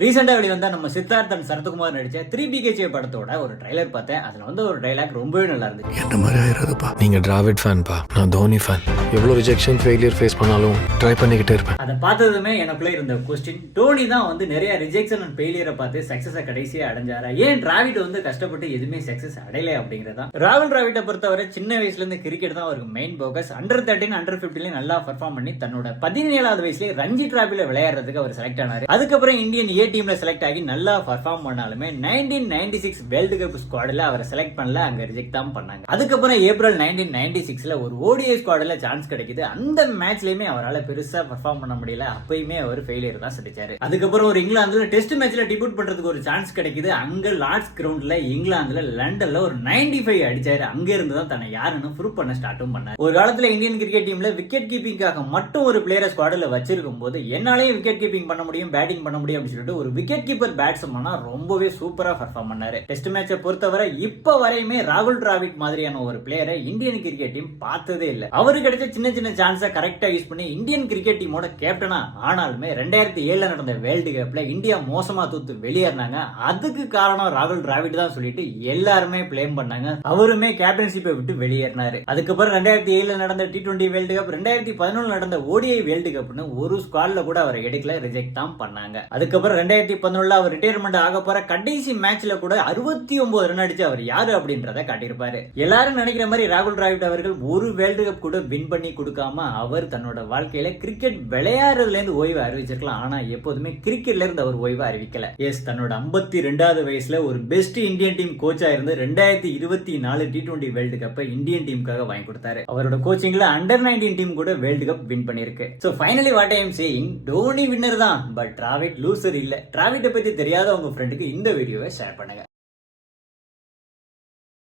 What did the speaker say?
ரீசெண்டா வெளி வந்தா நம்ம சித்தார்த் அண்ட் சரத்குமார் நடிச்ச 3BKJ படத்தோட ஒரு ட்ரைலர் பார்த்தேன். அதுல வந்து ஒரு டைலாக் ரொம்பவே நல்லா இருந்துச்சு. என்ன மாதிரி ஆயிராதுப்பா. நீங்க டிராவிட் ஃபேன் பா, நான் தோனி ஃபேன். எவ்வளவு ரிஜெக்ஷன் ஃபெயிலியர் ஃபேஸ் பண்ணாலும் ட்ரை பண்ணிக்கிட்டே இருப்பேன். அதை பார்த்ததுமே எனக்குள்ள இருந்த கொஸ்டின், டோனி தான் வந்து நிறைய ரிஜெக்ஷன் அண்ட் ஃபெயிலியரை பார்த்து சக்சஸை கடைசியா அடைஞ்சாரா, ஏன் டிராவிட் வந்து கஷ்டப்பட்டு எதுவுமே சக்சஸ் அடையல அப்படிங்கறதா. ராகுல் டிராவிட்டை பொறுத்தவரை சின்ன வயசுல இருந்து கிரிக்கெட் தான் அவருக்கு மெயின் போக்கஸ். அண்டர் 13 அண்டர் 15 நல்லா பெர்ஃபார்ம் பண்ணி தன்னோட 17வது வயசுல ரஞ்சி டிராபில விளையாடுறதுக்கு அவர் செலக்ட் ஆனாரு. அதுக்கப்புறம் இந்தியன் ஏ டீம்ல செலக்ட் ஆகி நல்லா பர்ஃபார்ம் பண்ணாலுமே 1996 வேர்ல்டு கப் ஸ்குவாட்ல அவரை செலக்ட் பண்ணல, அங்க ரிஜெக்ட் தான் பண்ணாங்க. அதுக்கப்புறம் ஏப்ரல் 1996ல ஒரு ஓடிஐ ஸ்குவாட்ல சான்ஸ் கிடைக்குது. அந்த மேட்ச்லயுமே அவரால் பெருசா பர்ஃபார்ம் பண்ண முடியல, அப்பயுமே அவர் ஃபெயிலியர் தான் சந்திச்சாரு. அதுக்கப்புறம் ஒரு இங்கிலாந்துல டெஸ்ட் மேட்ச்ல டிபியூட் பண்றதுக்கு ஒரு சான்ஸ் கிடைக்குது. அங்க லார்ட்ஸ் கிரவுண்ட்ல இங்கிலாந்துல லண்டன்ல ஒரு 95 அடிச்சாரு. அங்க இருந்து தான் தன்னை யாருன்னு ப்ரூவ் பண்ண ஸ்டார்ட்டும் பண்ணாரு. ஒரு காலத்துல இந்தியன் கிரிக்கெட் டீம்ல விக்கெட் கீப்பிங்காக மட்டும் ஒரு பிளேயரை ஸ்குவாட்ல வச்சிருக்கும் போது என்னாலே விக்கெட் கீப்பிங் பண்ண முடியும், பேட்டிங் பண்ண முடியும் அப்படின்னு சொல்லிட்டு ஒரு விக்கெட் கீப்பர் பேட்ஸ்மேனா ரொம்பவே சூப்பரா பெர்ஃபார்ம் பண்ணாரு. டெஸ்ட் மேட்சை பொறுத்தவரை இப்ப வரையுமே ராகுல் டிராவிட் மாதிரியான ஒரு பிளேயரை இந்தியன் கிரிக்கெட் டீம் பார்த்ததே இல்ல. அவரு கிடைச்ச சின்ன சின்ன சான்ஸை கரெக்டா யூஸ் பண்ணி இந்தியன் கிரிக்கெட் டீமோட கேப்டனா ஆனாலுமே 2007 நடந்த வேர்ல்டு கப்ல இந்தியா மோசமா தூத்து வெளியேறினாங்க. அதுக்கு காரணம் ராகுல் டிராவிட் தான் சொல்லிட்டு எல்லாருமே பிளேம் பண்ணாங்க. அவருமே கேப்டன்ஷிப்பை விட்டு வெளியேறினாரு. அதுக்கப்புறம் 2007 நடந்த T20 வேர்ல்டு கப், 2011 நடந்த ODI வேர்ல்டு கப்னு ஒரு ஸ்குவாட்ல கூட அவரை எடுக்கல, ரிஜெக்ட் தான் பண்ணாங்க. அதுக்கப்புறம் 2011 அவர் ரிட்டையர்மெண்ட் ஆக போற கடைசி மேட்ச்ல கூட 69 ரன் அடிச்சு அவர் யாரு அப்படின்றத காட்டியிருப்பாரு. எல்லாரும் நினைக்கிற மாதிரி ராகுல் டிராவிட் அவர்கள் ஒரு வேர்ல்டு கப் கூட வின் பண்ணி கொடுக்காம அவர் தன்னோட வாழ்க்கையில கிரிக்கெட் விளையாடுறதுல இருந்து ஓய்வு அறிவிச்சிருக்கலாம். ஆனா எப்போதுமே கிரிக்கெட்ல இருந்து அவர் ஓய்வு அறிவிக்கல. எஸ், தன்னோட 52வது வயசுல ஒரு பெஸ்ட் இந்தியன் டீம் கோச்சா இருந்து 2024 T20 வேர்ல்டு கப்பை இந்தியன் டீமுக்காக வாங்கி கொடுத்தாரு. அவரோட கோச்சிங்ல அண்டர் 19 டீம் கூட வேர்ல்டு கப் வின் பண்ணிருக்கு. So finally what I am saying, Dhoni winner தான், பட் டிராவிட் லூசர் இல்ல. டிராவிட்டை பத்தி தெரியாத உங்க ஃப்ரெண்டுக்கு இந்த வீடியோவை ஷேர் பண்ணுங்க.